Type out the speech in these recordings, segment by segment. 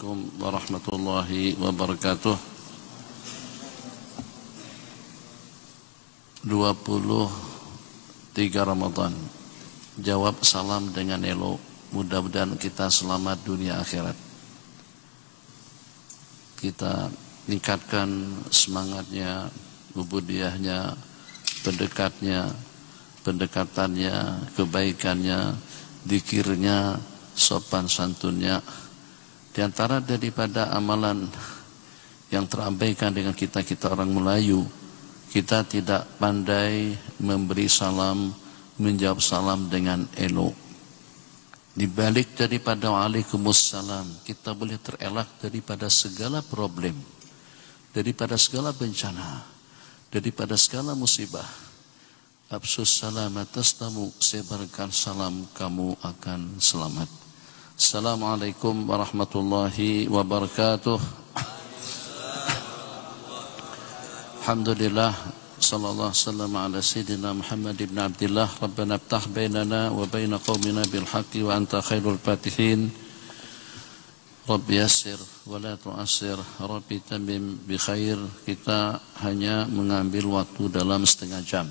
Assalamualaikum warahmatullahi wabarakatuh. 23 Ramadan. Jawab salam dengan elok. Mudah-mudahan kita selamat dunia akhirat. Kita tingkatkan semangatnya, ubudiyahnya, pendekatannya, kebaikannya, zikirnya, sopan santunnya. Di antara daripada amalan yang terabaikan dengan kita orang Melayu, kita tidak pandai memberi salam, menjawab salam dengan elok. Di balik daripada waalaikumsalam, kita boleh terelak daripada segala problem, daripada segala bencana, daripada segala musibah. Absus salam atas tamu, sebarkan salam, kamu akan selamat. Assalamualaikum warahmatullahi wabarakatuh. Alhamdulillah, sallallahu sallam ala sayyidina Muhammad ibn Abdillah. Rabbana iftah bainana wa baina qaumina bil haqqi wa anta khairul fatihin. Rabbi yassir wa la tu'assir, Rabbi tamim bi khair. Kita hanya mengambil waktu dalam setengah jam,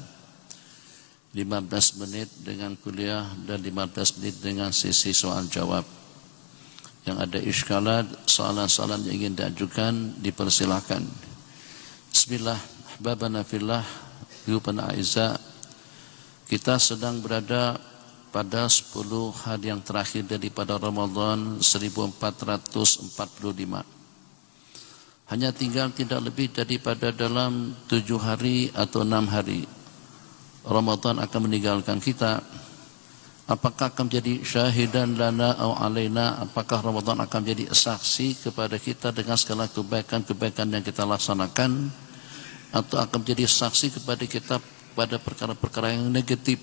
15 menit dengan kuliah dan 15 menit dengan sesi soal jawab. Yang ada iskalat, soalan-soalan yang ingin diajukan, dipersilahkan. Bismillah, ahbabana fillah, yubana aiza. Kita sedang berada pada 10 hari yang terakhir daripada Ramadan 1445. Hanya tinggal tidak lebih daripada dalam 7 hari atau 6 hari Ramadan akan meninggalkan kita. Apakah akan menjadi syahidan lana atau alaina? Apakah Ramadan akan menjadi saksi kepada kita dengan segala kebaikan-kebaikan yang kita laksanakan, atau akan menjadi saksi kepada kita pada perkara-perkara yang negatif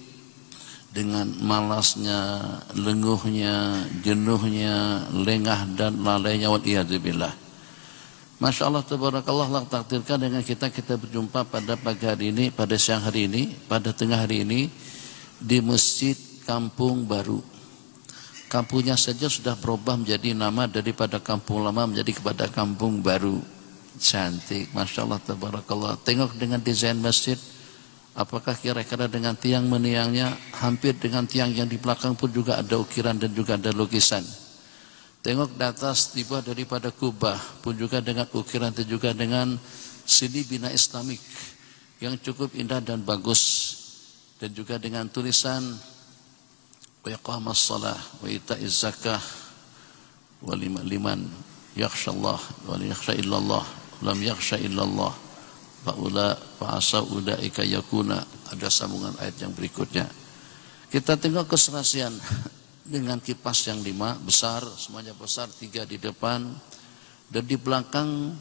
dengan malasnya, lenguhnya, jenuhnya, lengah dan lalainya, wal iyadzubillah. Masya Allah, tabarakallah, Allah takdirkan dengan kita berjumpa pada pagi hari ini, pada siang hari ini, pada tengah hari ini di Masjid Kampung Baru. Kampungnya saja sudah berubah menjadi nama daripada kampung lama menjadi kepada Kampung Baru. Cantik, Masya Allah, tabarakallah. Tengok dengan desain masjid, apakah kira-kira dengan tiang meniangnya, hampir dengan tiang yang di belakang pun juga ada ukiran dan juga ada lukisan. Tengok di atas tiba daripada kubah pun juga dengan ukiran dan juga dengan seni bina Islamik yang cukup indah dan bagus, dan juga dengan tulisan wa iqamas salah wa ita'iz zakah wa liman yakhshallah wa la yakhsha illallah lam yakhsha illallah fa asa ulaika yakuna. Ada sambungan ayat yang berikutnya. Kita tengok keserasian dengan kipas yang 5 besar, semuanya besar, 3 di depan dan di belakang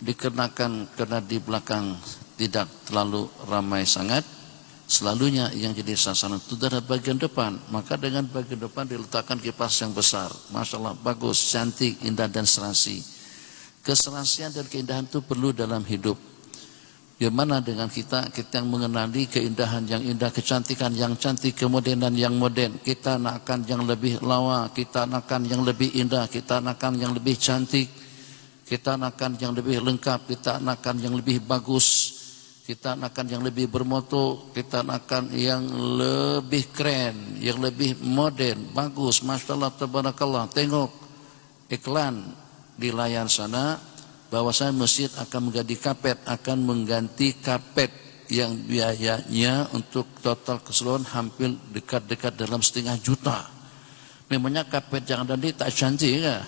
dikenakan, karena di belakang tidak terlalu ramai sangat. Selalunya yang jadi sasaran itu dari bagian depan, maka dengan bagian depan diletakkan kipas yang besar. Masya Allah, bagus, cantik, indah dan serasi. Keserasian dan keindahan itu perlu dalam hidup. Bagaimana dengan kita yang mengenali keindahan yang indah, kecantikan yang cantik, kemodernan yang modern. Kita nakkan yang lebih lawa, kita nakkan yang lebih indah, kita nakkan yang lebih cantik, kita nakkan yang lebih lengkap, kita nakkan yang lebih bagus, kita nakkan yang lebih bermutu, kita nakkan yang lebih keren, yang lebih modern, bagus. Masya Allah, tabarakallah. Tengok iklan di layar sana, bahwasanya masjid akan mengganti kapet yang biayanya untuk total keseluruhan hampir dekat-dekat dalam 500 juta. Memangnya kapet yang ada ini tak cantik kah?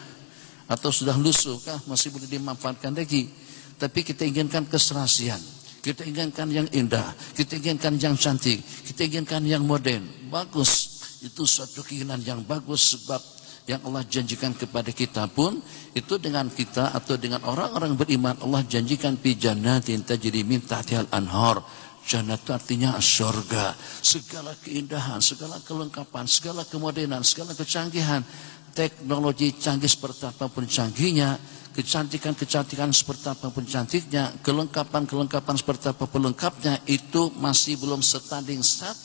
Atau sudah lusuh kah? Masih boleh dimanfaatkan lagi. Tapi kita inginkan keserasian, kita inginkan yang indah, kita inginkan yang cantik, kita inginkan yang modern. Bagus, itu suatu keinginan yang bagus, sebab yang Allah janjikan kepada kita pun itu dengan kita atau dengan orang-orang beriman. Allah janjikan fi jannatin tajri min tahtihal anhar. Jannah itu artinya surga. Segala keindahan, segala kelengkapan, segala kemodernan, segala kecanggihan, teknologi canggih seperti apapun canggihnya, kecantikan-kecantikan seperti apapun cantiknya, kelengkapan-kelengkapan seperti apapun lengkapnya, itu masih belum setanding 1%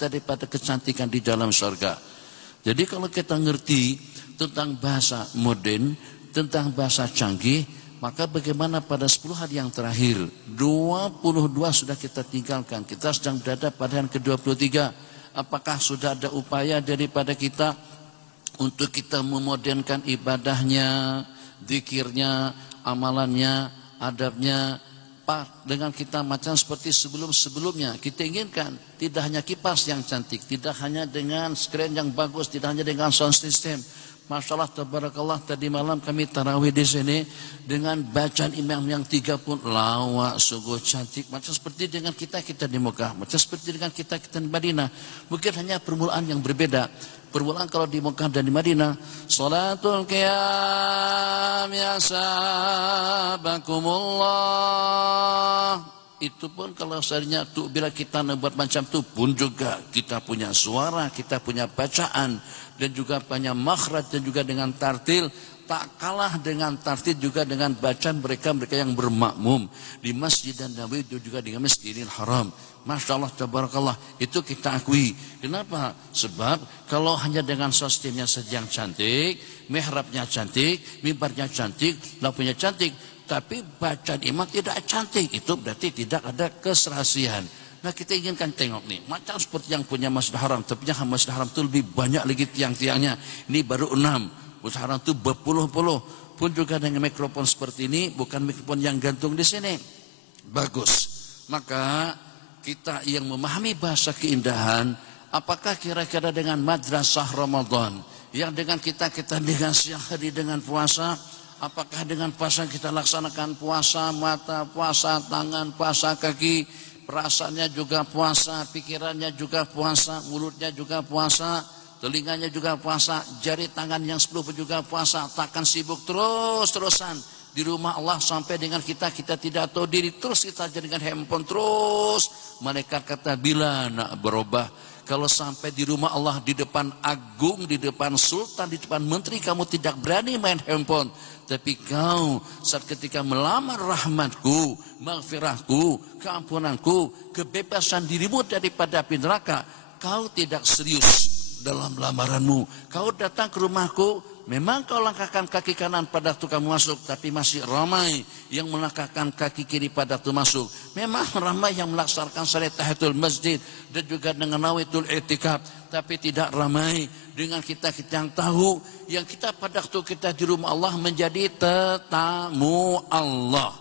daripada kecantikan di dalam surga. Jadi kalau kita ngerti tentang bahasa modern, tentang bahasa canggih, maka bagaimana pada 10 hari yang terakhir, 22 sudah kita tinggalkan, kita sedang berada pada yang ke-23. Apakah sudah ada upaya daripada kita untuk kita memodernkan ibadahnya, zikirnya, amalannya, adabnya, dengan kita macam seperti sebelum-sebelumnya. Kita inginkan tidak hanya kipas yang cantik, tidak hanya dengan screen yang bagus, tidak hanya dengan sound system. Masya Allah, tabarakallah, tadi malam kami tarawih di sini dengan bacaan imam yang 3 pun lawak, sungguh cantik. Macam seperti dengan kita di Mekah, macam seperti dengan kita di Madinah. Mungkin hanya permulaan yang berbeda. Permulaan kalau di Mekah dan di Madinah, salatul qiyam ya sahabakumullah. Itu pun kalau seandainya tuh bila kita membuat macam itu pun juga kita punya suara, kita punya bacaan dan juga punya makhraj dan juga dengan tartil. Tak kalah dengan tartil juga dengan bacaan mereka yang bermakmum di Masjid Nabawi itu juga dengan Masjidil Haram. Masya Allah, tabarakallah, itu kita akui. Kenapa? Sebab kalau hanya dengan sistemnya saja yang cantik, mihrabnya cantik, mimbarnya cantik, lampunya cantik, tapi bacaan imam tidak cantik, itu berarti tidak ada keserasian. Nah, kita inginkan tengok nih, macam seperti yang punya Masjid Haram, tapi yang Masjid Haram itu lebih banyak lagi tiang-tiangnya. Ini baru 6. Masjid Haram itu berpuluh-puluh. Pun juga dengan mikrofon seperti ini, bukan mikrofon yang gantung di sini. Bagus. Maka kita yang memahami bahasa keindahan, apakah kira-kira dengan madrasah Ramadan yang dengan kita dengan siang hari dengan puasa, apakah dengan puasa kita laksanakan puasa mata, puasa tangan, puasa kaki, perasaannya juga puasa, pikirannya juga puasa, mulutnya juga puasa, telinganya juga puasa, jari tangan yang 10 juga puasa, takkan sibuk terus-terusan di rumah Allah sampai dengan kita tidak tahu diri, terus kita jadi dengan handphone terus. Malaikat kata, bila nak berubah, kalau sampai di rumah Allah, di depan agung, di depan sultan, di depan menteri, kamu tidak berani main handphone. Tapi kau saat ketika melamar rahmatku, maghfirahku, keampunanku, kebebasan dirimu daripada api neraka, kau tidak serius dalam lamaranmu. Kau datang ke rumahku, memang kau langkahkan kaki kanan pada waktu kamu masuk, tapi masih ramai yang melangkahkan kaki kiri pada waktu masuk. Memang ramai yang melaksanakan salat tahiyatul masjid dan juga dengan nawaitul i'tikaf, tapi tidak ramai dengan kita yang tahu yang kita pada waktu kita di rumah Allah menjadi tetamu Allah.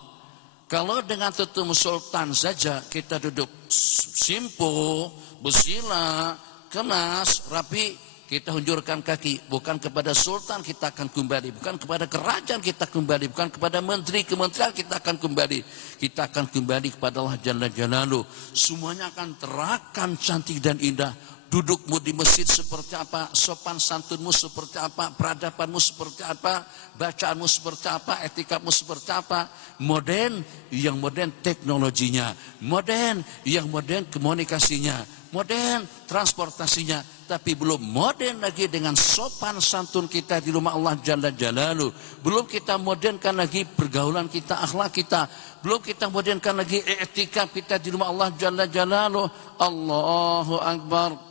Kalau dengan tetamu sultan saja kita duduk simpuh, bersila, kemas, rapi, kita hunjurkan kaki, bukan kepada sultan kita akan kembali, bukan kepada kerajaan kita kembali, bukan kepada menteri kementerian kita akan kembali. Kita akan kembali kepada Allah Jalla Jalaluh. Semuanya akan terakam cantik dan indah. Dudukmu di masjid seperti apa, sopan santunmu seperti apa, peradabanmu seperti apa, bacaanmu seperti apa, etikatmu seperti apa. Modern, yang modern teknologinya, modern, yang modern komunikasinya, modern transportasinya, tapi belum modern lagi dengan sopan santun kita di rumah Allah Jalla Jalaluh. Belum kita modernkan lagi pergaulan kita, akhlak kita. Belum kita modernkan lagi i'tikaf kita di rumah Allah Jalla Jalaluh. Allahu Akbar.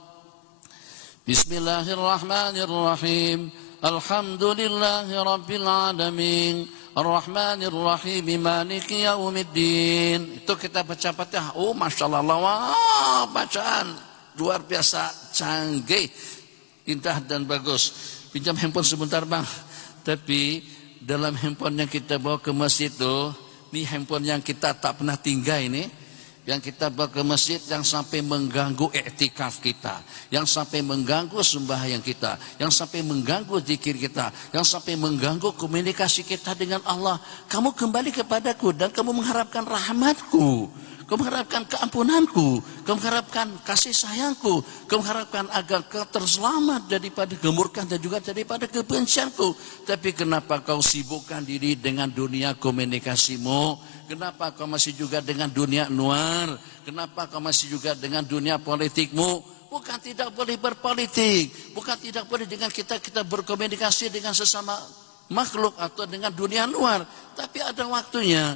Bismillahirrahmanirrahim. Alhamdulillahi Rabbil Alamin. Ar-Rahmanir-Rahim. Maliki Yaumiddin. Itu kita baca Fatihah. Oh, Masya Allah, wah, bacaan luar biasa, canggih, indah dan bagus. Pinjam handphone sebentar bang. Tapi dalam handphone yang kita bawa ke masjid itu, ini handphone yang kita tak pernah tinggal ini, yang kita bawa ke masjid, yang sampai mengganggu i'tikaf kita, yang sampai mengganggu sembahyang kita, yang sampai mengganggu zikir kita, yang sampai mengganggu komunikasi kita dengan Allah. Kamu kembali kepadaku dan kamu mengharapkan rahmatku, kamu mengharapkan keampunanku, kamu mengharapkan kasih sayangku, kamu mengharapkan agar kau terselamat daripada kemurkaan dan juga daripada kebencianku. Tapi kenapa kau sibukkan diri dengan dunia komunikasimu? Kenapa kau masih juga dengan dunia luar? Kenapa kau masih juga dengan dunia politikmu? Bukan tidak boleh berpolitik, bukan tidak boleh dengan kita berkomunikasi dengan sesama makhluk atau dengan dunia luar. Tapi ada waktunya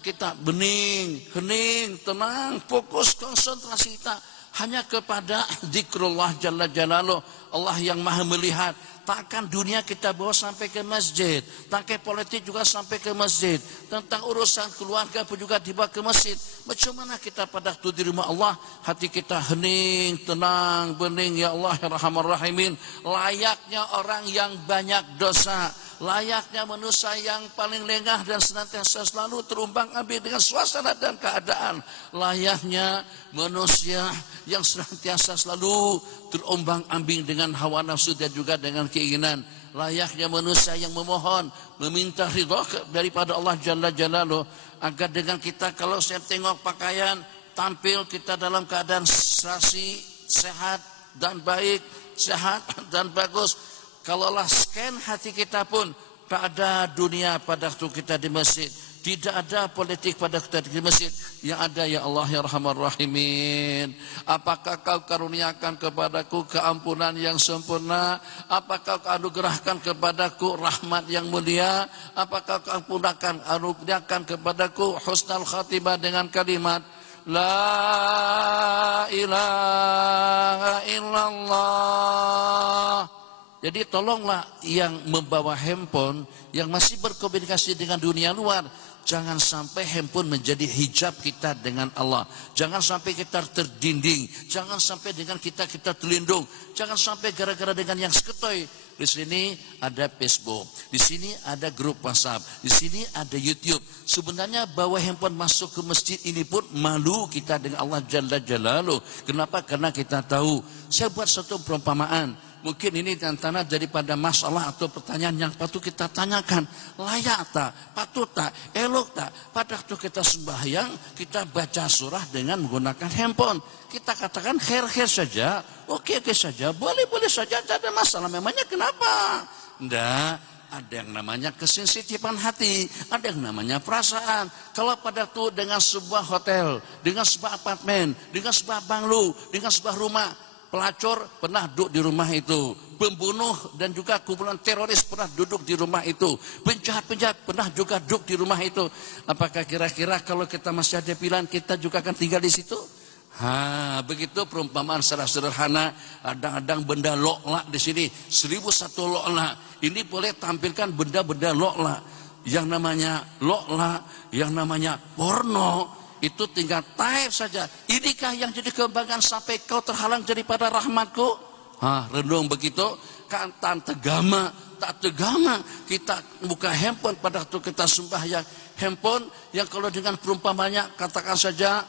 kita bening, hening, tenang, fokus, konsentrasi kita hanya kepada zikrullah Jalla Jalaluh. Allah yang maha melihat, takkan dunia kita bawa sampai ke masjid, tentang politik juga sampai ke masjid, tentang urusan keluarga pun juga dibawa ke masjid. Macam mana kita pada waktu di rumah Allah hati kita hening, tenang, bening, ya Allah ya Rahman Rahimin, layaknya orang yang banyak dosa, layaknya manusia yang paling lengah dan senantiasa selalu terumbang-ambing dengan suasana dan keadaan, layaknya manusia yang senantiasa selalu terombang-ambing dengan hawa nafsu dan juga dengan keinginan, layaknya manusia yang memohon, meminta ridha daripada Allah Jalla Jalaluh, agar dengan kita kalau saya tengok pakaian, tampil kita dalam keadaan serasi, sehat dan baik, sehat dan bagus. Kalaulah scan hati kita pun tak ada dunia pada waktu kita di masjid, tidak ada politik pada kita di masjid. Yang ada ya Allah ya Rahman Rahimin, apakah kau karuniakan kepadaku keampunan yang sempurna, apakah kau anugerahkan kepadaku rahmat yang mulia, apakah kau anugerahkan kepadaku husnul khatimah dengan kalimat La ilaha illallah. Jadi tolonglah yang membawa handphone, yang masih berkomunikasi dengan dunia luar, jangan sampai handphone menjadi hijab kita dengan Allah. Jangan sampai kita terdinding, jangan sampai dengan kita terlindung, jangan sampai gara-gara dengan yang seketoy. Di sini ada Facebook, di sini ada grup WhatsApp, di sini ada YouTube. Sebenarnya bawa handphone masuk ke masjid ini pun malu kita dengan Allah Jalla Jalaluh. Kenapa? Karena kita tahu. Saya buat satu perumpamaan. Mungkin ini tantangan daripada masalah atau pertanyaan yang patut kita tanyakan. Layak tak? Patut tak? Elok tak? Pada waktu kita sembahyang, kita baca surah dengan menggunakan handphone. Kita katakan khair-khair saja, oke saja, boleh saja, tidak ada masalah. Memangnya kenapa? Tidak. Ada yang namanya kesensitifan hati, ada yang namanya perasaan. Kalau pada waktu dengan sebuah hotel, dengan sebuah apartemen, dengan sebuah banglo, dengan sebuah rumah, pelacur pernah duduk di rumah itu, pembunuh dan juga kumpulan teroris pernah duduk di rumah itu, penjahat-penjahat pernah juga duduk di rumah itu. Apakah kira-kira kalau kita masih ada pilihan, kita juga akan tinggal di situ? Begitu perumpamaan secara sederhana. Kadang-kadang benda lokla di sini 1001 lokla. Ini boleh tampilkan benda-benda lokla. Yang namanya lokla, yang namanya porno, itu tinggal type saja. Inikah yang jadi kebanggaan sampai kau terhalang daripada rahmatku? Renung begitu. Kan tak tegama kita buka handphone pada waktu kita sembahyang. Handphone yang kalau dengan perumpamannya, katakan saja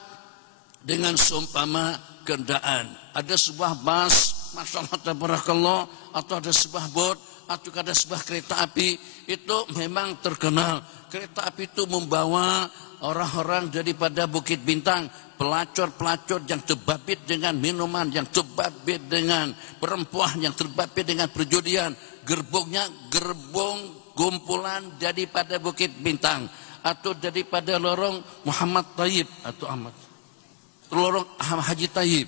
dengan seumpama kendaraan. Ada sebuah bus, Masya Allah tabarakallah, atau ada sebuah boat, atau ada sebuah kereta api, itu memang terkenal. Kereta api itu membawa orang-orang daripada Bukit Bintang, pelacur-pelacur yang terbabit dengan minuman, yang terbabit dengan perempuan, yang terbabit dengan perjudian. Gerbongnya gerbong kumpulan daripada Bukit Bintang, atau daripada lorong Muhammad Tayyib atau lorong Haji Tayyib.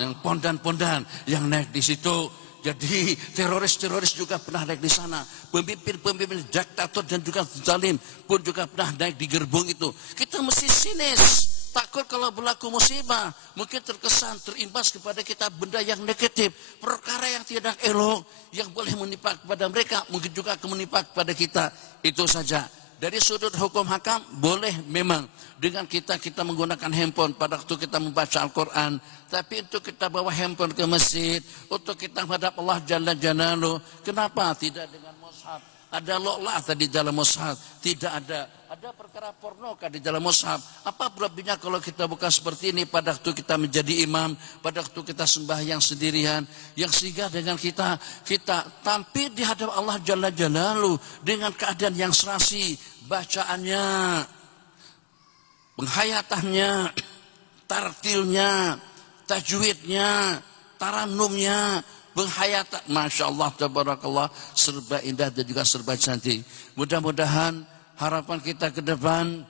Yang pondan-pondan yang naik di situ. Jadi teroris-teroris juga pernah naik di sana. Pemimpin-pemimpin diktator dan juga zalim pun juga pernah naik di gerbong itu. Kita mesti sinis. Takut kalau berlaku musibah, mungkin terkesan, terimbas kepada kita benda yang negatif, perkara yang tidak elok, yang boleh menimpa kepada mereka, mungkin juga akan menimpa kepada kita. Itu saja. Dari sudut hukum hakam, boleh memang dengan kita menggunakan handphone pada waktu kita membaca Al-Quran. Tapi untuk kita bawa handphone ke masjid, untuk kita menghadap Allah Jalla Jalaluh, kenapa tidak dengan mushaf? Ada loklah tadi dalam mushaf? Tidak ada. Ada perkara pornokah di dalam mushaf? Apa problemnya kalau kita buka seperti ini pada waktu kita menjadi imam, pada waktu kita sembahyang sendirian, yang sehingga dengan kita tampil di hadapan Allah Jalla Jalaluh dengan keadaan yang serasi, bacaannya, penghayatannya, tartilnya, tajwidnya, taranumnya, penghayatan, Masya Allah tabarakallah, serba indah dan juga serba cantik. Mudah-mudahan harapan kita ke depan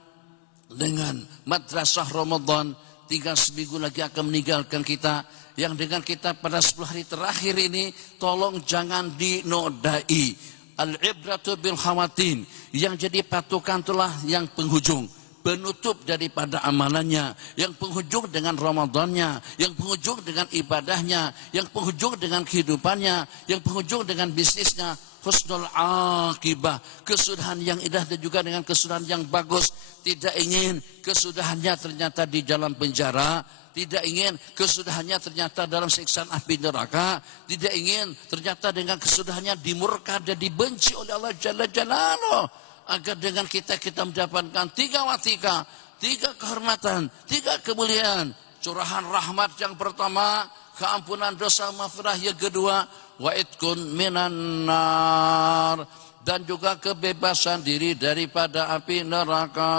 dengan madrasah Ramadan, tinggal seminggu lagi akan meninggalkan kita. Yang dengan kita pada 10 hari terakhir ini, tolong jangan dinodai. Al-ibratu bil khawatin. Yang jadi patokan itulah yang penghujung. penutup daripada amalannya, yang penghujung dengan Ramadannya, yang penghujung dengan ibadahnya, yang penghujung dengan kehidupannya, yang penghujung dengan bisnisnya. Husnul akibah, kesudahan yang indah dan juga dengan kesudahan yang bagus. Tidak ingin kesudahannya ternyata di dalam penjara, tidak ingin kesudahannya ternyata dalam siksaan api neraka, tidak ingin ternyata dengan kesudahannya dimurka dan dibenci oleh Allah Jalla Jalaluh. Agar dengan kita mendapatkan 3 watika, 3 kehormatan, 3 kemuliaan. Curahan rahmat yang pertama, keampunan dosa maghfirah yang kedua, wa itqun minan nar, dan juga kebebasan diri daripada api neraka.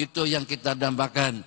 Itu yang kita dambakan.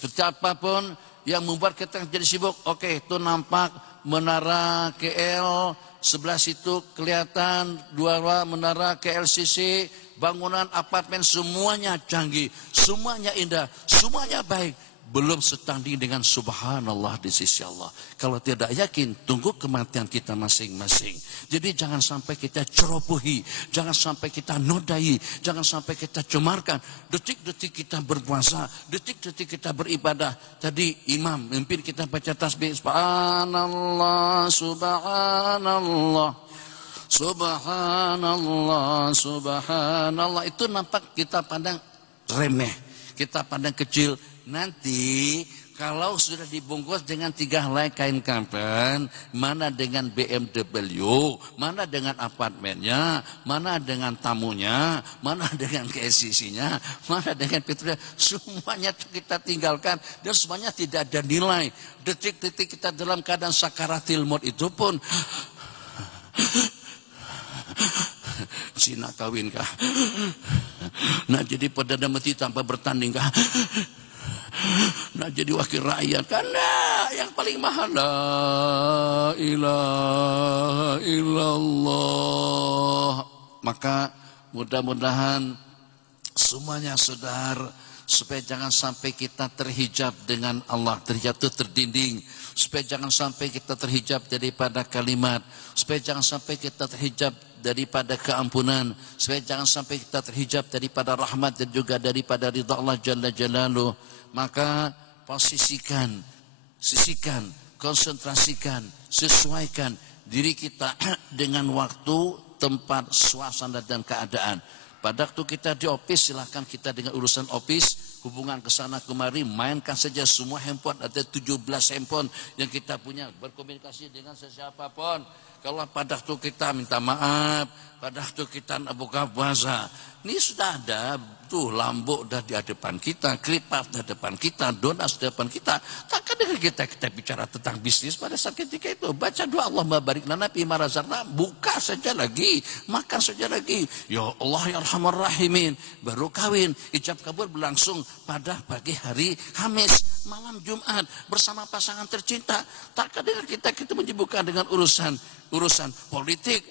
Betapapun yang membuat kita jadi sibuk, oke, itu nampak menara KL, sebelah situ kelihatan 2 menara KLCC, bangunan apartemen semuanya canggih, semuanya indah, semuanya baik. Belum setanding dengan subhanallah di sisi Allah. Kalau tidak yakin, tunggu kematian kita masing-masing. Jadi jangan sampai kita cerobohi, jangan sampai kita nodai, jangan sampai kita cemarkan. Detik-detik kita berpuasa, detik-detik kita beribadah. Tadi imam memimpin kita baca tasbih, subhanallah, subhanallah, subhanallah, subhanallah. Itu nampak kita pandang remeh, kita pandang kecil. Nanti kalau sudah dibungkus dengan 3 helai kain kafan, mana dengan BMW, mana dengan apartemennya, mana dengan tamunya, mana dengan KSCC-nya, mana dengan petrolnya, semuanya kita tinggalkan dan semuanya tidak ada nilai. Detik-detik kita dalam keadaan sakaratil maut itu pun Cina kawin kah? Nah jadi perdana menteri tanpa bertanding kah? Nah jadi wakil rakyat, karena yang paling mahal la ilaha illallah. Maka mudah-mudahan semuanya saudara, supaya jangan sampai kita terhijab dengan Allah, terhijab itu terdinding, supaya jangan sampai kita terhijab daripada kalimat, supaya jangan sampai kita terhijab daripada keampunan, supaya jangan sampai kita terhijab daripada rahmat dan juga daripada ridha Allah Jalla Jalaluh. Maka posisikan, sisihkan, konsentrasikan, sesuaikan diri kita dengan waktu, tempat, suasana dan keadaan. Pada waktu kita di office, silahkan kita dengan urusan office, hubungan ke sana kemari, mainkan saja semua handphone, ada 17 handphone yang kita punya, berkomunikasi dengan sesiapapun. Kalau pada waktu kita minta maaf, pada waktu kita nak buka puasa, ini sudah ada tuh lambuk dah di hadapan kita, kripat di hadapan kita, donas di hadapan kita. Takkan dengan kita bicara tentang bisnis pada saat ketika itu, baca doa Allahumma barik lana fima razaqna, buka saja lagi, makan saja lagi. Ya Allah ya Arhamar Rahimin, baru kawin, ijab kabul berlangsung pada pagi hari Kamis, malam Jumat bersama pasangan tercinta. Takkan dengan kita menyibukkan dengan urusan politik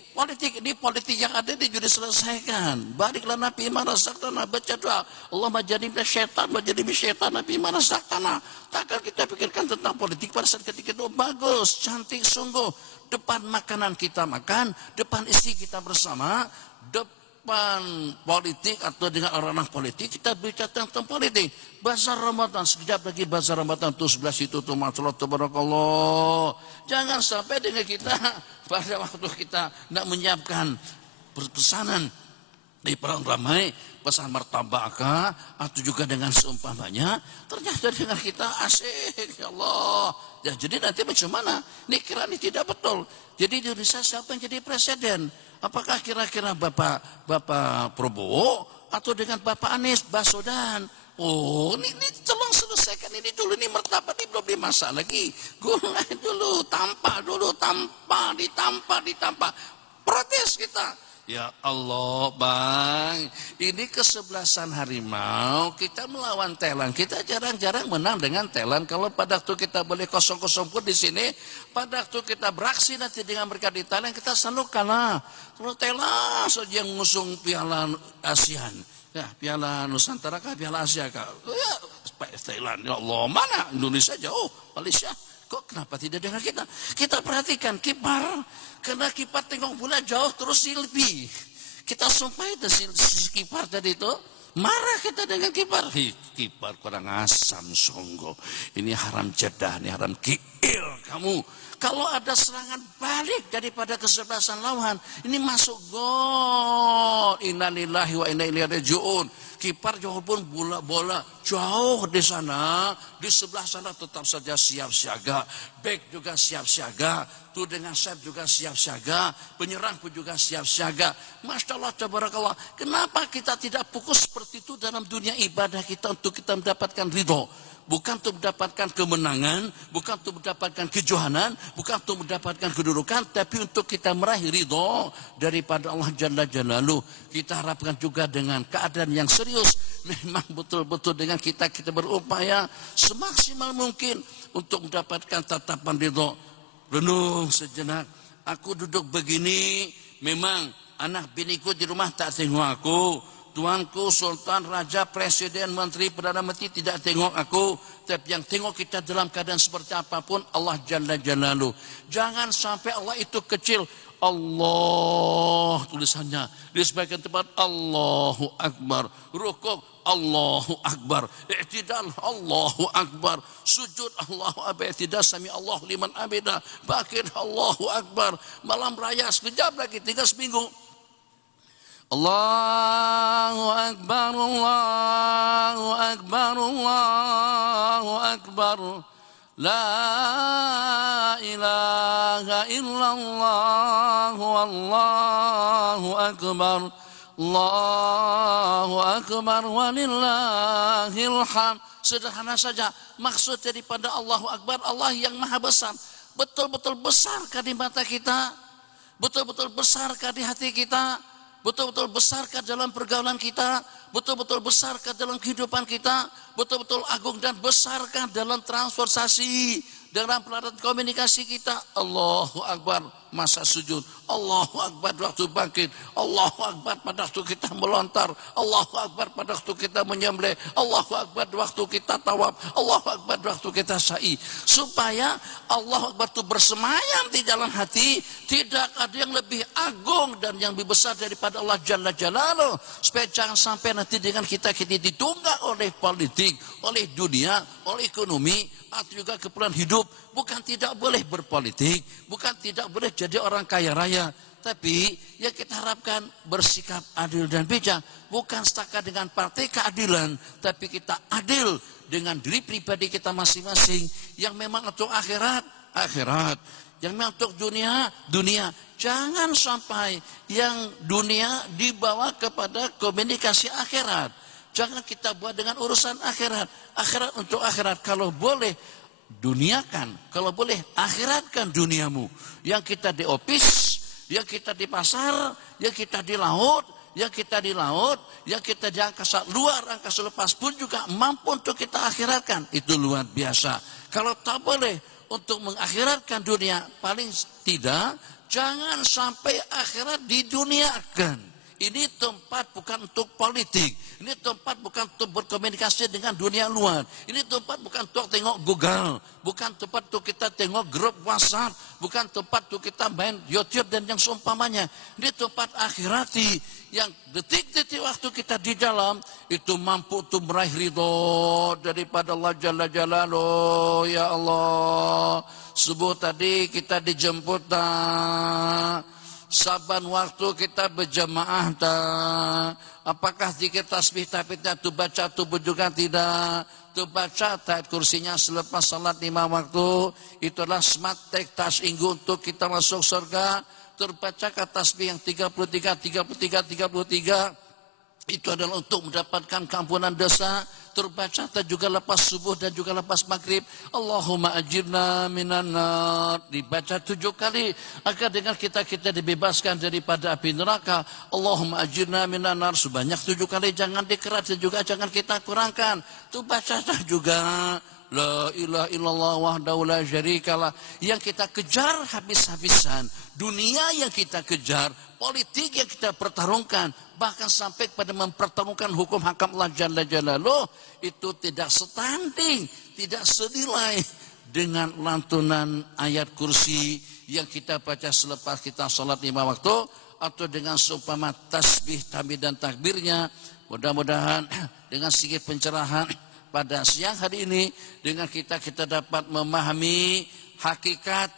ini, politik yang ada ini sudah diselesaikan. Bariklah nabi mana saktana, baca doa Allahumma jannibna syaitan wa jannibna syaitan nabi mana saktana. Takkan kita pikirkan tentang politik pada saat ketika itu bagus, cantik sungguh. Depan makanan kita makan, depan istri kita bersama, depan politik atau dengan orang-orang politik kita bicara tentang politik. Bazar Ramadan, sekejap lagi bazar Ramadan tuh sebelah situ tuh, masyaallah tabarakallah. Jangan sampai dengan kita pada waktu kita nak menyiapkan pesanan di perang ramai, pesan martabaka atau juga dengan seumpamanya, ternyata dengan kita asik, ya Allah. Ya, jadi nanti macam mana? Ini kira ini tidak betul. Jadi di Indonesia siapa yang jadi presiden? Apakah kira-kira Bapak Prabowo atau dengan Bapak Anies Baswedan? Oh, ini tolong selesaikan ini dulu, ini martabat ini belum dimasak lagi. Gulai dulu, tampak dulu, ditampak. Protes kita. Ya Allah, Bang, ini kesebelasan harimau, kita melawan Thailand. Kita jarang-jarang menang dengan Thailand. Kalau pada waktu kita boleh 0-0 pun di sini, pada waktu kita beraksi nanti dengan mereka di Thailand, kita selalu kalah. Kalau Thailand saja yang mengusung Piala ASEAN, ya Piala Nusantara kah, Piala Asia kah? Ya, Thailand, ya Allah, mana Indonesia jauh, Malaysia. Kok kenapa tidak dengan kita? Kita perhatikan kiper, karena kiper tengok bola jauh terus silpi. Kita sumpah itu si kiper tadi itu, Marah kita dengan kibar. Kibar kurang asam songgo. Ini haram jadah, ini haram kiil kamu. Kalau ada serangan balik daripada kesebelasan lawan, ini masuk gol. Innalillahi wa inna ilaihi raji'un. Kiper walaupun bola jauh di sana, di sebelah sana tetap saja siap siaga. Back juga siap siaga, tuh dengan sayap juga siap siaga, penyerang pun juga siap siaga. Masya Allah, tabarakallah. Kenapa kita tidak fokus seperti itu dalam dunia ibadah kita untuk kita mendapatkan ridho? Bukan untuk mendapatkan kemenangan, bukan untuk mendapatkan kejohanan, bukan untuk mendapatkan kedudukan, tapi untuk kita meraih ridho daripada Allah Jalla Jalaluh. Kita harapkan juga dengan keadaan yang serius, memang betul-betul dengan kita berupaya semaksimal mungkin untuk mendapatkan tatapan ridho. Renung sejenak, aku duduk begini, memang anak biniku di rumah tak tengok aku. Tuanku, sultan, raja, presiden, menteri, perdana menteri tidak tengok aku. Tapi yang tengok kita dalam keadaan seperti apapun, Allah Jalla Jalaluh. Jangan sampai Allah itu kecil. Allah tulisannya. Di sebagian tempat Allahu Akbar. Rukuk Allahu Akbar. I'tidal Allahu Akbar. Sujud Allahu Akbar. I'tidal sami Allahu liman hamidah. Bakir Allahu Akbar. Malam raya sekejap lagi, tinggal seminggu. Allahu Akbar, Allahu Akbar, Allahu Akbar. La ilaha illallah, Allahu Akbar. Allahu Akbar, walillahil hamd. Sederhana saja, maksud daripada Allahu Akbar, Allah yang maha besar. Betul-betul besarkah di mata kita? Betul-betul besarkah di hati kita? Betul-betul besarkah dalam pergaulan kita? Betul-betul besarkah dalam kehidupan kita? Betul-betul agung dan besarkah dalam transportasi, dalam peralatan komunikasi kita? Allahu Akbar masa sujud, Allahu Akbar waktu bangkit, Allahu Akbar pada waktu kita melontar, Allahu Akbar pada waktu kita menyembelih, Allahu Akbar waktu kita tawaf, Allahu Akbar waktu kita sa'i. Supaya Allahu Akbar itu bersemayam di dalam hati, tidak ada yang lebih agung dan yang lebih besar daripada Allah Jalla Jalaluh. Supaya jangan sampai nanti dengan kita ditunggak oleh politik, oleh dunia, oleh ekonomi, atau juga keperluan hidup. Bukan tidak boleh berpolitik, bukan tidak boleh jadi orang kaya raya, tapi yang kita harapkan bersikap adil dan bijak. Bukan setakat dengan partai keadilan, tapi kita adil dengan diri pribadi kita masing-masing. Yang memang untuk akhirat, akhirat. Yang memang untuk dunia, dunia. Jangan sampai yang dunia dibawa kepada komunikasi akhirat. Jangan kita buat dengan urusan akhirat. Akhirat untuk akhirat. Kalau boleh duniakan, kalau boleh akhiratkan duniamu. Yang kita di office, yang kita di pasar, yang kita di laut, yang kita di laut, yang kita di angkasa luar, angkasa lepas pun juga mampu untuk kita akhiratkan. Itu luar biasa. Kalau tak boleh untuk mengakhiratkan dunia, paling tidak jangan sampai akhirat diduniakan. Ini tempat bukan untuk politik. Ini tempat bukan untuk berkomunikasi dengan dunia luar. Ini tempat bukan untuk tengok Google. Bukan tempat untuk kita tengok grup WhatsApp. Bukan tempat untuk kita main YouTube dan yang seumpamanya. Ini tempat akhirati yang detik-detik waktu kita di dalam itu mampu untuk meraih ridho daripada Allah Jalla Jalaluh. Ya Allah, subuh tadi kita dijemput saban waktu kita berjamaah apakah zikir tasbih tahmid tu baca tubuh juga tidak? Tu baca ayat kursinya selepas salat 5 waktu, itulah smart tek tas inggu untuk kita masuk surga. Terbaca tasbih yang 33 itu adalah untuk mendapatkan keampunan dosa. Terbaca juga lepas subuh dan juga lepas maghrib. Allahumma ajirna minan nar. Dibaca 7 kali agar dengan kita dibebaskan daripada api neraka. Allahumma ajirna minan nar sebanyak 7 kali. Jangan dikerat dan juga jangan kita kurangkan. Itu baca juga la ilaha illallah wahdahu la syarikalah. Yang kita kejar habis-habisan, dunia yang kita kejar, politik yang kita pertarungkan, bahkan sampai pada mempertarungkan hukum hakam Allah Jalla Jalaluh, itu tidak setanding, tidak senilai dengan lantunan ayat kursi yang kita baca selepas kita sholat 5 waktu. atau dengan seumpama tasbih, tahmid dan takbirnya. Mudah-mudahan dengan sedikit pencerahan pada siang hari ini, dengan kita dapat memahami hakikat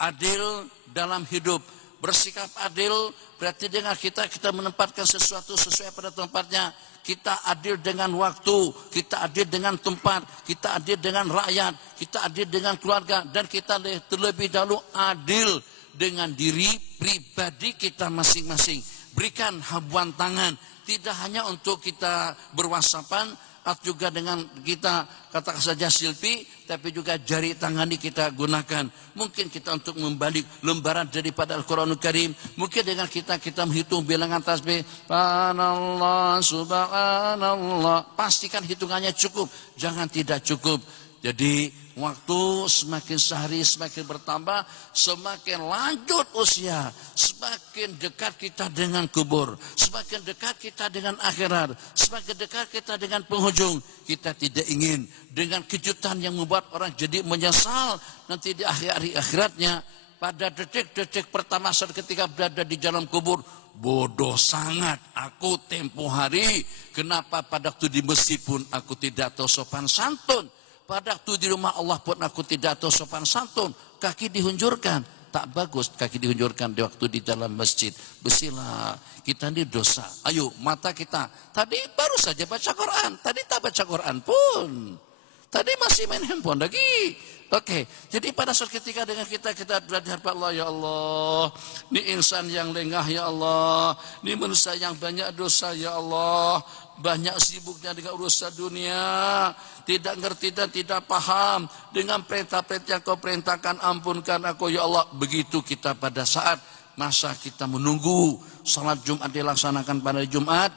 adil dalam hidup. Bersikap adil berarti dengan kita menempatkan sesuatu sesuai pada tempatnya. Kita adil dengan waktu, kita adil dengan tempat, kita adil dengan rakyat, kita adil dengan keluarga, dan kita terlebih dahulu adil dengan diri pribadi kita masing-masing. Berikan habuan tangan, tidak hanya untuk kita berwhatsappan, atau juga dengan kita katakan saja selfie, tapi juga jari tangan ini kita gunakan. Mungkin kita untuk membalik lembaran daripada Al-Quranul Karim. Mungkin dengan kita menghitung bilangan tasbih. Subhanallah, subhanallah. Pastikan hitungannya cukup, jangan tidak cukup. Jadi waktu semakin sehari semakin bertambah, semakin lanjut usia, semakin dekat kita dengan kubur, semakin dekat kita dengan akhirat, semakin dekat kita dengan penghujung. Kita tidak ingin dengan kejutan yang membuat orang jadi menyesal nanti di akhir hari akhiratnya. Pada detik-detik pertama saat ketika berada di dalam kubur, bodoh sangat aku tempo hari, kenapa pada waktu di masjid pun aku tidak tahu sopan santun, pada waktu di rumah Allah pun aku tidak tahu sopan santun, kaki dihunjurkan. Tak bagus kaki dihunjurkan di waktu di dalam masjid. Bersilah, kita ini dosa. Ayo, mata kita. Tadi baru saja baca Quran. Tadi tak baca Quran pun. Tadi masih main handphone lagi. Oke, jadi pada saat ketika dengan kita berada di hadapan Allah, ya Allah, ini insan yang lengah ya Allah, ini manusia yang banyak dosa ya Allah, banyak sibuknya dengan urusan dunia, tidak ngerti dan tidak paham dengan perintah-perintah yang kau perintahkan, ampunkan aku ya Allah. Begitu kita pada saat masa kita menunggu salat Jumat dilaksanakan pada Jumat,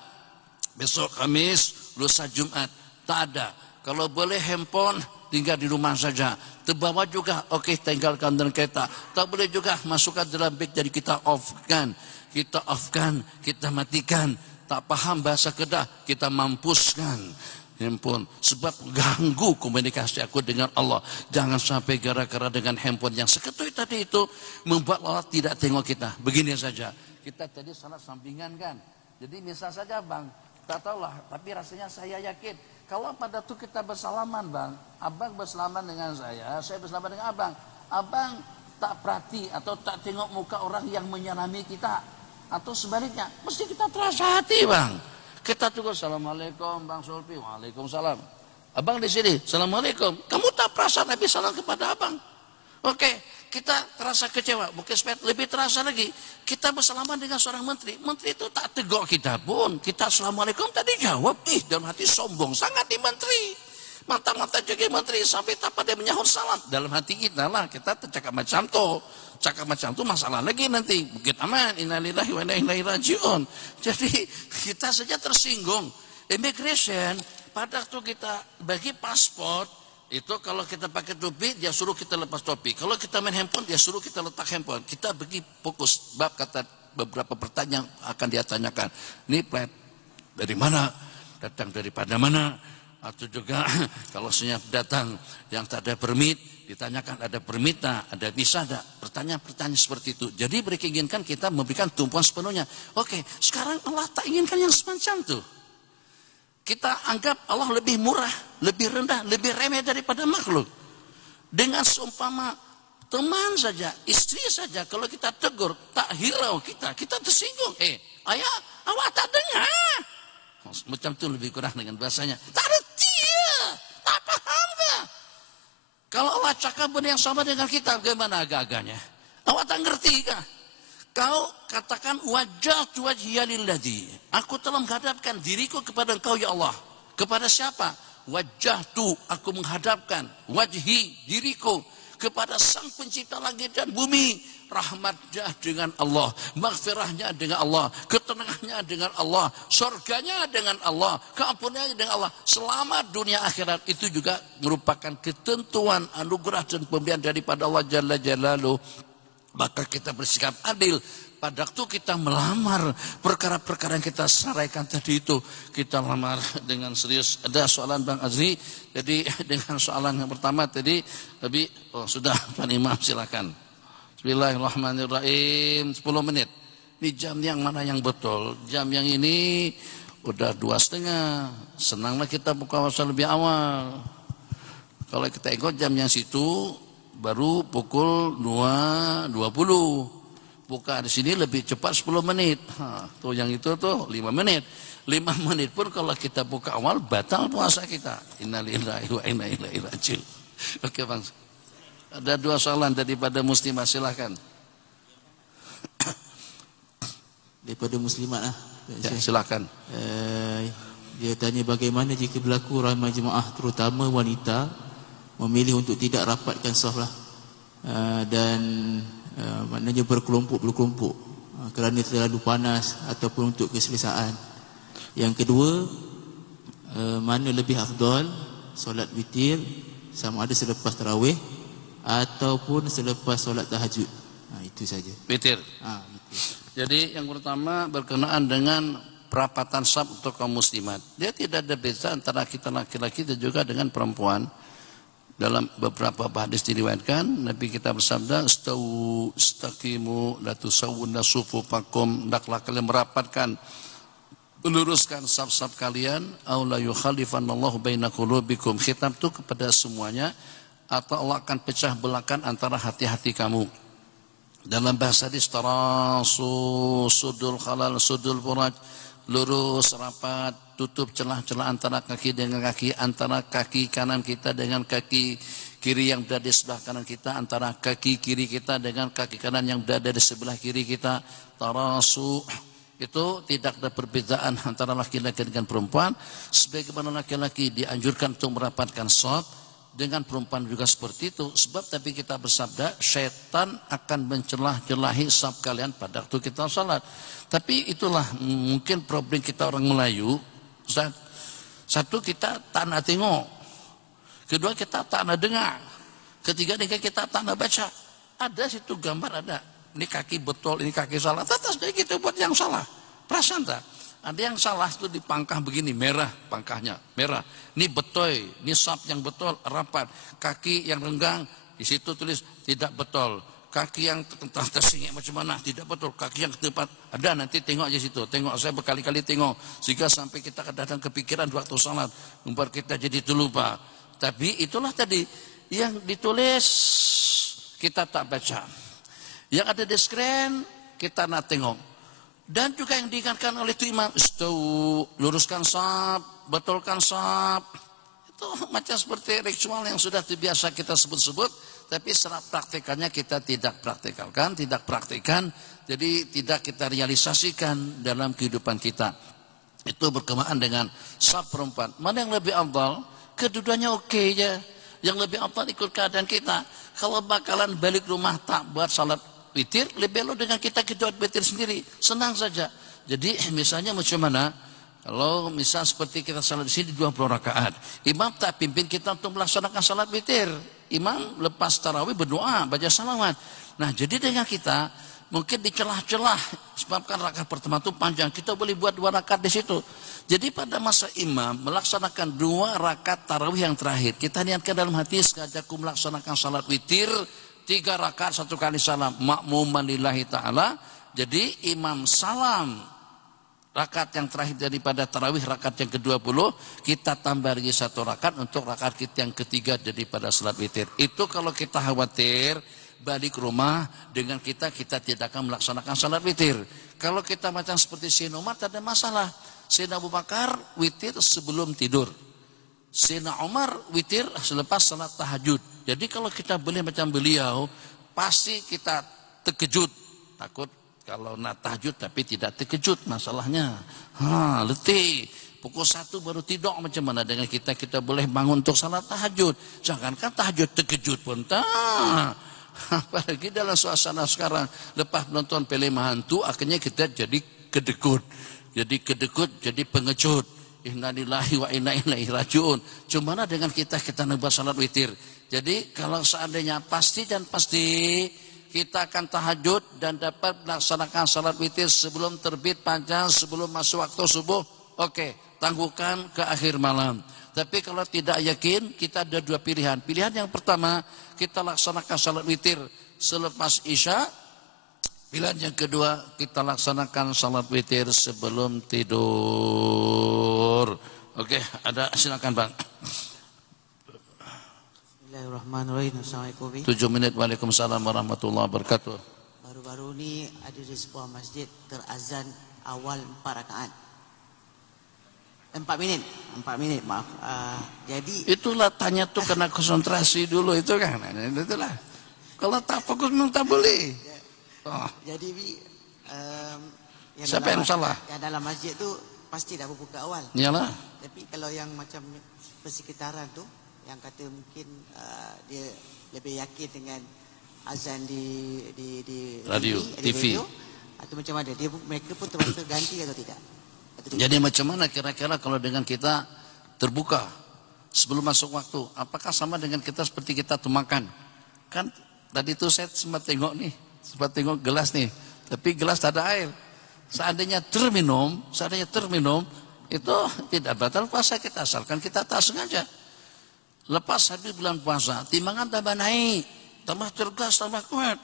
besok Kamis, lusa Jumat, tak ada. Kalau boleh handphone tinggal di rumah saja, terbawa juga, oke, tinggalkan dalam kereta. Tak boleh juga masukkan dalam beg, jadi kita offkan, kita matikan. Tak paham bahasa Kedah, kita mampuskan handphone, sebab ganggu komunikasi aku dengan Allah. Jangan sampai gara-gara dengan handphone yang seketui tadi itu membuat Allah tidak tengok kita. Begini saja, kita tadi salat sampingan kan, jadi misal saja bang, tak tahulah, tapi rasanya saya yakin kalau pada itu kita bersalaman bang, abang bersalaman dengan saya bersalaman dengan abang, abang tak perhati atau tak tengok muka orang yang menyalami kita, atau sebaliknya, mesti kita terasa hati bang. Kita tunggu, assalamualaikum bang Sulpi, waalaikumsalam. Abang di sini, assalamualaikum. Kamu tak perasa Nabi salam kepada abang? Oke, kita terasa kecewa, mungkin lebih terasa lagi. Kita bersalaman dengan seorang menteri, menteri itu tak tegur kita pun. Kita assalamualaikum tadi jawab, dalam hati sombong sangat di menteri. Mata-mata jaga menteri sampai tak pada menyahut salam. Dalam hati kita lah, kita tercakap macam tu. Cakap macam tu masalah lagi nanti. Bukit aman, innalillahi wa inna ilaihi rajiun. Jadi kita saja tersinggung. Immigration, pada waktu kita bagi paspor, itu kalau kita pakai topi, dia suruh kita lepas topi. Kalau kita main handphone, dia suruh kita letak handphone. Kita bagi fokus. Bab kata beberapa pertanyaan akan dia tanyakan. Ini plat dari mana? Datang daripada mana? Atau juga kalau senyap datang yang tak ada permit, ditanyakan ada permit tak? Ada visa tak? Pertanyaan-pertanyaan seperti itu. Jadi mereka inginkan kita memberikan tumpuan sepenuhnya. Oke, sekarang Allah tak inginkan yang semacam itu. Kita anggap Allah lebih murah, lebih rendah, lebih remeh daripada makhluk. Dengan seumpama teman saja, istri saja, kalau kita tegur, tak hirau kita tersinggung. Ayah, awak tak dengar? Macam tu lebih kurang dengan bahasanya. Tak reti ya, tak paham kah? Kalau Allah cakap benda yang sama dengan kita, bagaimana agak-agaknya? Awak tak ngerti kah? Kau katakan wajah wajhiya lilladzi. Aku telah menghadapkan diriku kepada Engkau ya Allah. Kepada siapa? Wajah tu aku menghadapkan wajhi diriku kepada Sang Pencipta langit dan bumi. Rahmatnya dengan Allah, maghfirahnya dengan Allah, ketenangannya dengan Allah, surganya dengan Allah, keampunannya dengan Allah. Selama dunia akhirat itu juga merupakan ketentuan anugerah dan pemberian daripada Allah Jalla Jalaluhu. Maka kita bersikap adil pada waktu kita melamar perkara-perkara yang kita saraikan tadi itu. Kita lamar dengan serius. Ada soalan Bang Azri. Jadi dengan soalan yang pertama tadi, tapi sudah Pak Imam silakan. Bismillahirrahmanirrahim. 10 menit. Ini jam yang mana yang betul? Jam yang ini udah 2:30. Senanglah kita buka puasa lebih awal. Kalau kita ikut jam yang situ baru pukul 2.20. Buka di sini lebih cepat 10 menit. Tuh yang itu tuh 5 menit. 5 menit pun kalau kita buka awal batal puasa kita. Innalillahi wa inna ilaihi raji'un. Oke Bang. Ada 2 soalan daripada muslimah, silakan. Daripada muslimat lah. Ya, silakan. Dia tanya bagaimana jika berlaku ramai jemaah terutama wanita memilih untuk tidak rapatkan saf lah. Dan maknanya berkelompok kerana terlalu panas ataupun untuk keselesaan. Yang kedua, mana lebih afdal solat witir sama ada selepas tarawih ataupun selepas solat tahajud. Itu saja. Witir. Jadi yang pertama berkenaan dengan perapatan saf untuk kaum muslimat. Dia tidak ada beza antara kita laki-laki dan juga dengan perempuan. Dalam beberapa hadis diriwayatkan Nabi kita bersabda, "Istawu istaqimu la tusawwunna sufufakum." Hendaklah kalian merapatkan, meluruskan saf-saf kalian, aw la yukhalifannallahu baina qulubikum. Khitab itu kepada semuanya, atau Allah akan pecah belahkan antara hati-hati kamu. Dalam bahasa hadis, tarasu sudul khalal sudul furaj, lurus rapat, tutup celah-celah antara kaki dengan kaki, antara kaki kanan kita dengan kaki kiri yang berada di sebelah kanan kita, antara kaki kiri kita dengan kaki kanan yang berada di sebelah kiri kita. Tarasu itu tidak ada perbedaan antara laki-laki dengan perempuan. Sebagaimana laki-laki dianjurkan untuk merapatkan shaf, dengan perempuan juga seperti itu. Sebab tapi kita bersabda, syaitan akan mencelah-celahi shaf kalian pada waktu kita salat. Tapi itulah mungkin problem kita orang Melayu. Satu, kita tak nak tengok. Kedua, kita tak nak dengar. Ketiga, kita tak nak baca. Ada situ gambar, ada. Ini kaki betul, ini kaki salah. Tetas dari kita buat yang salah. Perasaan tak? Ada yang salah itu dipangkah begini, merah pangkahnya, merah. Ini betul, ini shaf yang betul, rapat. Kaki yang renggang, di situ tulis tidak betul. Kaki yang tersingit macam mana, tidak betul. Kaki yang tepat, ada, nanti tengok aja situ. Tengok, saya berkali-kali tengok. Sehingga sampai kita kadang-kadang kepikiran waktu salat, membuat kita jadi terlupa. Tapi itulah tadi, yang ditulis kita tak baca. Yang ada di screen, kita nak tengok. Dan juga yang diingatkan oleh itu imam, istawu, luruskan shaf, betulkan shaf. Itu macam seperti ritual yang sudah terbiasa kita sebut-sebut. Tapi secara praktikannya kita tidak praktikan, jadi tidak kita realisasikan dalam kehidupan kita. Itu berkenaan dengan shaf perempuan. Mana yang lebih afdal? Kedudukannya oke aja. Yang lebih afdal ikut keadaan kita. Kalau bakalan balik rumah tak buat salat witir, lebih lo dengan kita witir sendiri, senang saja. Jadi misalnya macam mana? Kalau misal seperti kita salat di sini 20 rakaat, imam tak pimpin kita untuk melaksanakan salat witir. Imam lepas tarawih berdoa, baca salawat. Nah, jadi dengan kita mungkin di celah-celah, sebabkan rakaat pertama itu panjang, kita boleh buat 2 rakaat di situ. Jadi pada masa imam melaksanakan 2 rakaat tarawih yang terakhir, kita niatkan dalam hati, sengajaku melaksanakan salat witir 3 rakaat 1 kali salam, makmuman lillahi ta'ala. Jadi imam salam rakaat yang terakhir daripada tarawih, rakaat yang ke-20, kita tambah lagi 1 rakaat untuk rakaat kita yang ketiga daripada salat witir. Itu kalau kita khawatir balik rumah dengan kita tidak akan melaksanakan salat witir. Kalau kita macam seperti Sayyidina Umar, tak ada masalah. Sayyidina Abu Bakar witir sebelum tidur, Sayyidina Umar witir selepas salat tahajud. Jadi kalau kita boleh macam beliau, pasti kita terkejut. Takut kalau nak tahajud tapi tidak terkejut masalahnya. Letih. Pukul 1 baru tidur macam mana dengan kita boleh bangun untuk salat tahajud. Jangankan tahajud terkejut pun tak. Apalagi dalam suasana sekarang, lepas nonton film hantu, akhirnya kita jadi kedekut. Jadi pengecut. Innalillahi wa inna ilaihi raji'un. Cuma dengan kita nak buat salat witir. Jadi kalau seandainya pasti kita akan tahajud dan dapat melaksanakan salat witir sebelum terbit fajar, sebelum masuk waktu subuh, oke, tangguhkan ke akhir malam. Tapi kalau tidak yakin, kita ada 2 pilihan. Pilihan yang pertama, kita laksanakan salat witir selepas isya Pilihan yang kedua, kita laksanakan salat witir sebelum tidur. Oke, ada silakan Bang. Bismillahirrahmanirrahim. Assalamualaikum. 7 menit. Waalaikumsalam warahmatullahi wabarakatuh. Baru-baru ni ada di sebuah masjid terazan awal 4 rakaat. 4 minit, maaf. Jadi Itulah tanya tuh kena konsentrasi dulu itu kan. Itulah. Kalau tak fokus memang tak boleh. Oh. Jadi Siapa yang salah? Yang dalam masjid tu pasti dah berbuka awal. Iyalah. Tapi kalau yang macam persekitaran tu, yang kata mungkin dia lebih yakin dengan azan di Radio, TV. Atau macam mana? Mereka pun terpaksa ganti atau tidak? Jadi macam mana kira-kira kalau dengan kita terbuka sebelum masuk waktu? Apakah sama dengan kita seperti kita tuh makan? Kan tadi tuh saya sempat tengok gelas nih, tapi gelas tak ada air. Seandainya terminum itu tidak batal puasa kita, asalkan kita tak sengaja. Lepas habis bulan puasa, timbangan tambah naik, tambah cergas, tambah kuat.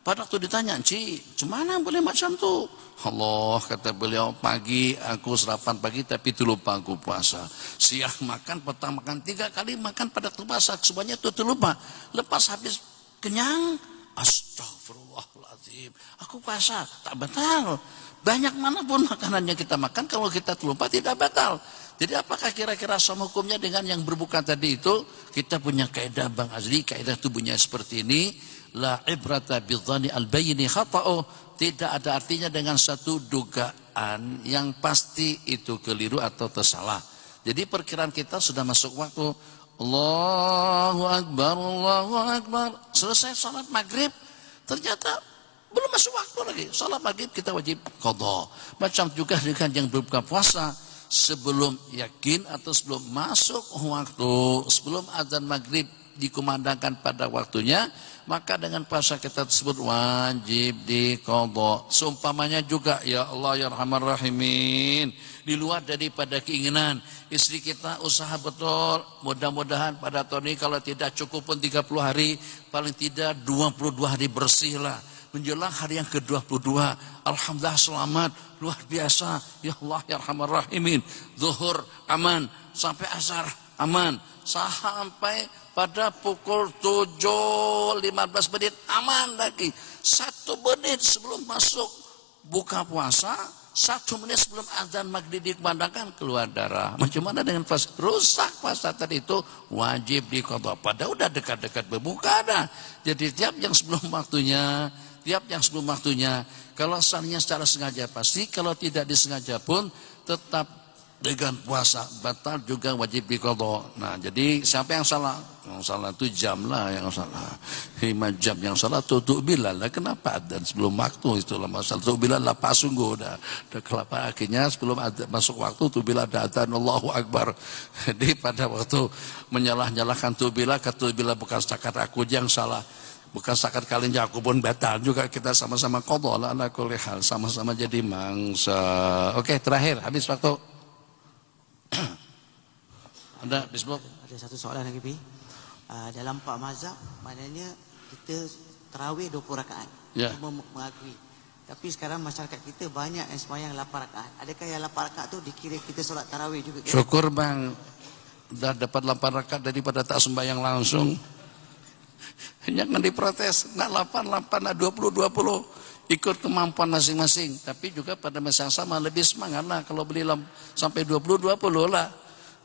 Pada waktu ditanya, Cik, cemana boleh macam tu? Allah, kata beliau, pagi aku sarapan pagi tapi terlupa aku puasa. Siang makan, petang makan, 3 kali makan pada waktu puasa, semuanya itu terlupa. Lepas habis kenyang, astagfirullahaladzim, aku puasa, tak batal. Banyak manapun makanan yang kita makan, kalau kita terlupa tidak batal. Jadi apakah kira-kira sama hukumnya dengan yang berbuka tadi itu? Kita punya kaidah Bang Azli, kaidah itu bunyinya seperti ini. La ibrata bidzani al-bayni khata'u. Tidak ada artinya dengan satu dugaan yang pasti itu keliru atau tersalah. Jadi perkiraan kita sudah masuk waktu. Allahu Akbar, Allahu Akbar. Selesai salat maghrib, ternyata belum masuk waktu lagi. Salat maghrib kita wajib qadha. Macam juga dengan yang berbuka puasa. Sebelum yakin atau sebelum masuk waktu, sebelum azan maghrib dikumandangkan pada waktunya, maka dengan puasa kita tersebut wajib diqadha. Seumpamanya juga, ya Allah ya Arhamar Rahimin, di luar daripada keinginan istri kita usaha betul, mudah-mudahan pada tahun ini kalau tidak cukup pun 30 hari, paling tidak 22 hari bersih lah. Menjelang hari yang ke-22, alhamdulillah selamat, luar biasa, ya Allah ya Arhamar Rahimin. Zuhur aman, sampai asar aman, sampai pada pukul 7.15 menit aman lagi. 1 menit sebelum masuk buka puasa, 1 menit sebelum azan maghrib dikumandangkan keluar darah. Macam mana dengan puasa? Rusak puasa tadi itu, wajib diqadha. Padahal udah dekat-dekat berbuka dah. Jadi tiap yang sebelum waktunya, kalau asalnya secara sengaja pasti, kalau tidak disengaja pun tetap dengan puasa batal juga wajib diqadha. Nah, jadi siapa yang salah? Yang salah itu jam lah yang salah. 5 jam yang salah tutup Bilal lah. Kenapa adzan sebelum waktu? Itulah masalah. Tutup Bilal lah pas sungguh dah kelapa akhirnya sebelum masuk waktu tutup Bilal dah adzan Allahu Akbar. Jadi pada waktu menyalah-nyalahkan tutup Bilal, kata Bilal bukan setakat aku yang salah. Bukan setakat kalian aku pun batal juga, kita sama-sama qadha lah ala kulli hal, sama-sama jadi mangsa. Oke, terakhir habis waktu. Ada bismillah. Ada satu soalan lagi Pi. Dalam 4 mazhab maknanya kita tarawih 20 rakaat. Ya. Cuma mengakui. Tapi sekarang masyarakat kita banyak yang sembahyang 8 rakaat. Adakah yang 8 rakaat tu dikira kita solat tarawih juga? Syukur Bang, dah dapat 8 rakaat daripada tak sembahyang langsung. Jangan diprotes, nak 8, nak 20, ikut kemampuan masing-masing. Tapi juga pada masa yang sama lebih semangat lah. Kalau beli sampai 20 lah.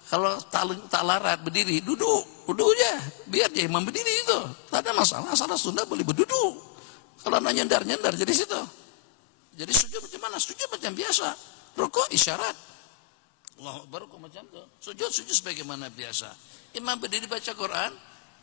Kalau tak larat berdiri, duduk aja. Biar dia imam berdiri itu. Tak ada masalah, salah Sunda boleh berduduk. Kalau nak nyendar jadi situ. Jadi sujud macam mana? Sujud macam biasa. Rukuk isyarat. Allahu Akbar macam tu. Sujud sebagaimana biasa. Imam berdiri baca Quran,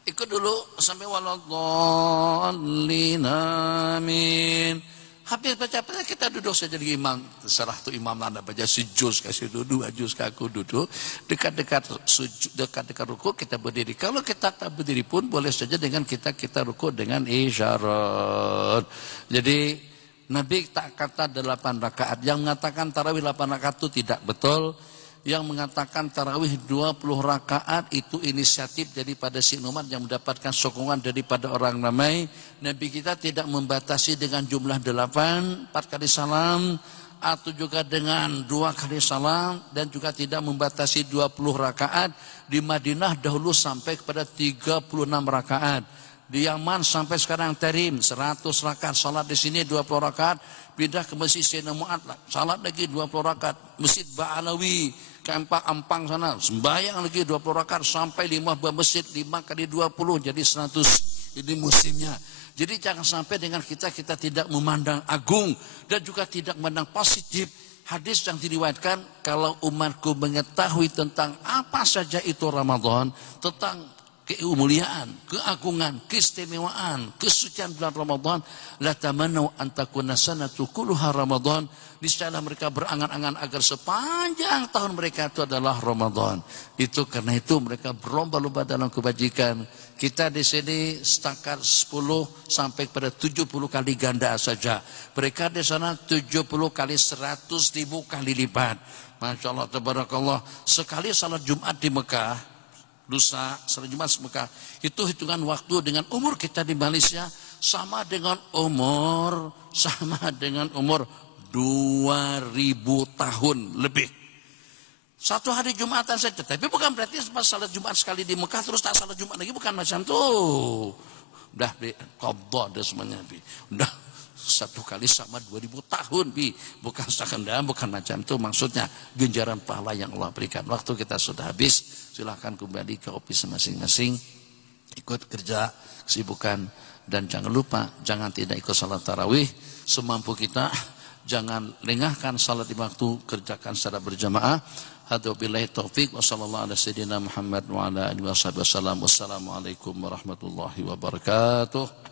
ikut dulu sampai waladhdallin amin. Habis baca apa kita duduk saja jadi imam. Terserah tu imam anda baca sejuz kasih duduk, 2 juz aku duduk. Dekat-dekat sujud, dekat-dekat rukuk kita berdiri. Kalau kita tak berdiri pun boleh saja dengan kita rukuk dengan isyarat. Jadi Nabi tak kata 8 rakaat. Yang mengatakan tarawih 8 rakaat itu tidak betul. yang mengatakan tarawih 20 rakaat itu inisiatif daripada si Umar yang mendapatkan sokongan daripada orang ramai. Nabi kita tidak membatasi dengan jumlah 8, 4 kali salam, atau juga dengan 2 kali salam, dan juga tidak membatasi 20 rakaat. Di Madinah dahulu sampai kepada 36 rakaat. Di Yaman sampai sekarang Tarim 100 rakaat, salat di sini 20 rakaat, pindah ke Masjid Sayyidina Mu'ad, salat lagi 20 rakaat, Masjid Ba'alawi ke Ampang sana, sembahyang lagi 20 rakaat, sampai 5 buah masjid, 5 kali 20 jadi 100. Ini musimnya. Jadi jangan sampai dengan kita tidak memandang agung dan juga tidak memandang positif. Hadis yang diriwayatkan, kalau umatku mengetahui tentang apa saja itu Ramadan, tentang kemuliaan, keagungan, keistimewaan, kesucian bulan Ramadan, la tamannau an takuna sanatu kulluha Ramadan, niscaya mereka berangan-angan agar sepanjang tahun mereka itu adalah Ramadan. Itu karena itu mereka berlomba-lomba dalam kebajikan. Kita di sini setakat 10 sampai pada 70 kali ganda saja. Mereka di sana 70 kali 100.000 kali lipat. Masya Allah, tabarakallah. Sekali salat Jumat di Mekah, lusa salat Jumat di Mekah, itu hitungan waktu dengan umur kita di Malaysia sama dengan umur 2000 tahun lebih. Satu hari Jumatan saja, tapi bukan berarti pas salat Jumat sekali di Mekah terus tak salat Jumat lagi, bukan macam tuh. Udah qadha dah semuanya, udah satu kali sama 2000 tahun, bukan sekendang, bukan macam itu. Maksudnya ganjaran pahala yang Allah berikan. Waktu kita sudah habis, silahkan kembali ke office masing-masing, ikut kerja, kesibukan, dan jangan lupa jangan tidak ikut salat tarawih semampu kita. Jangan lengahkan salat di waktu, kerjakan secara berjamaah. Hadza billahi taufik wa sallallahu ala sayyidina Muhammad wa ala alihi wasallam. Wassalamualaikum warahmatullahi wabarakatuh.